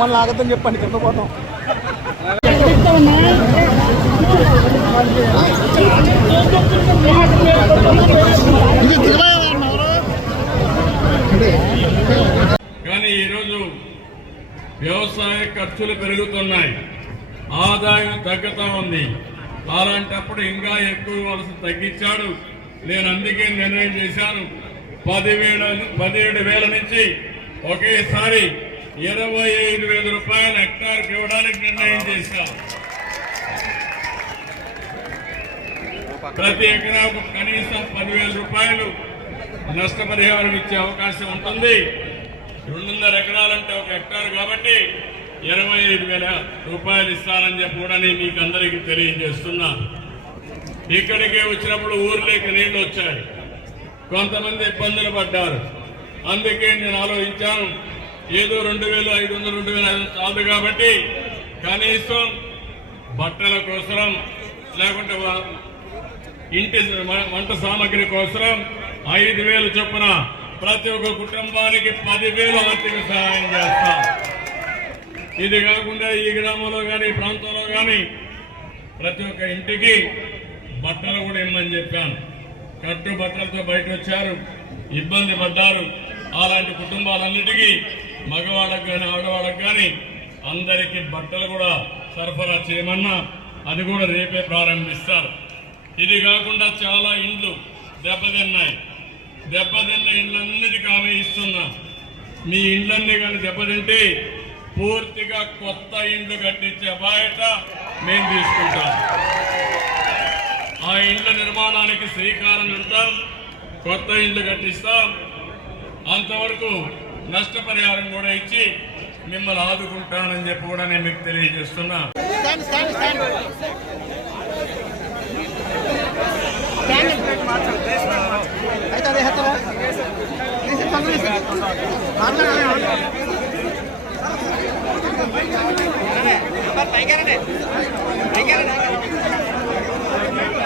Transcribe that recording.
మళ్ళీ ఆగద్దని చెప్పండి కింద పోతాం. ఇది కానీ వ్యవసాయ ఖర్చులు పెరుగుతున్నాయి. ఆదాయం తగ్గుతూ ఉంది. అలాంటప్పుడు ఇంకా ఎక్కువ వలస తగ్గించాడు. నేను అందుకే నిర్ణయం చేశాను. పదివేల పదిహేడు వేల నుంచి ఒకేసారి ఇరవై ఐదు వేల రూపాయలు హెక్టార్కి ఇవ్వడానికి నిర్ణయం చేశాను ప్రతి ఎకరాకు కనీసం పదివేల రూపాయలు నష్టపరిహారం ఇచ్చే అవకాశం ఉంటుంది. రెండున్నర ఎకరాలంటే ఒక హెక్టార్ కాబట్టి ఇరవై ఐదు వేల రూపాయలు ఇస్తానని చెప్పి కూడా నేను మీకు అందరికీ తెలియజేస్తున్నా. ఇక్కడికే వచ్చినప్పుడు ఊర్లోకి నీళ్ళు వచ్చాయి. కొంతమంది ఇబ్బందులు పడ్డారు. అందుకే నేను ఆలోచించాను ఏదో రెండు వేలు ఐదు వందలు రెండు వేల ఐదు కాబట్టి కనీసం బట్టల కోసం లేకుంటే వా- ఇంటి వంట సామాగ్రి కోసం ఐదు వేలు చొప్పున ప్రతి ఒక్క కుటుంబానికి పదివేలు ఆర్థిక సహాయం చేస్తాం. ఇది కాకుండా ఈ గ్రామంలో కానీ ప్రాంతంలో కానీ ప్రతి ఒక్క ఇంటికి బట్టలు కూడా ఇమ్మని చెప్పాను. కట్టు బట్టలతో బయట వచ్చారు ఇబ్బంది పడ్డారు. అలాంటి కుటుంబాలన్నిటికీ మగవాళ్ళకు కానీ ఆడవాళ్ళకు కానీ అందరికీ బట్టలు కూడా సరఫరా చేయమన్నా అది కూడా రేపే ప్రారంభిస్తారు. ఇది కాకుండా చాలా ఇండ్లు దెబ్బతిన్నాయి. దెబ్బతిన్న ఇండ్లన్నిటికీ ఆమె ఇస్తున్నా. మీ ఇండ్లన్నీ కానీ దెబ్బతింటే పూర్తిగా కొత్త ఇండ్లు కట్టించే బాయట మేము తీసుకుంటాం. ఆ ఇండ్ల నిర్మాణానికి శ్రీకారం చుడతాం కొత్త ఇండ్లు కట్టిస్తాం. అంతవరకు నష్టపరిహారం కూడా ఇచ్చి మిమ్మల్ని ఆదుకుంటానని చెప్పి కూడా నేను మీకు తెలియజేస్తున్నా. పైకి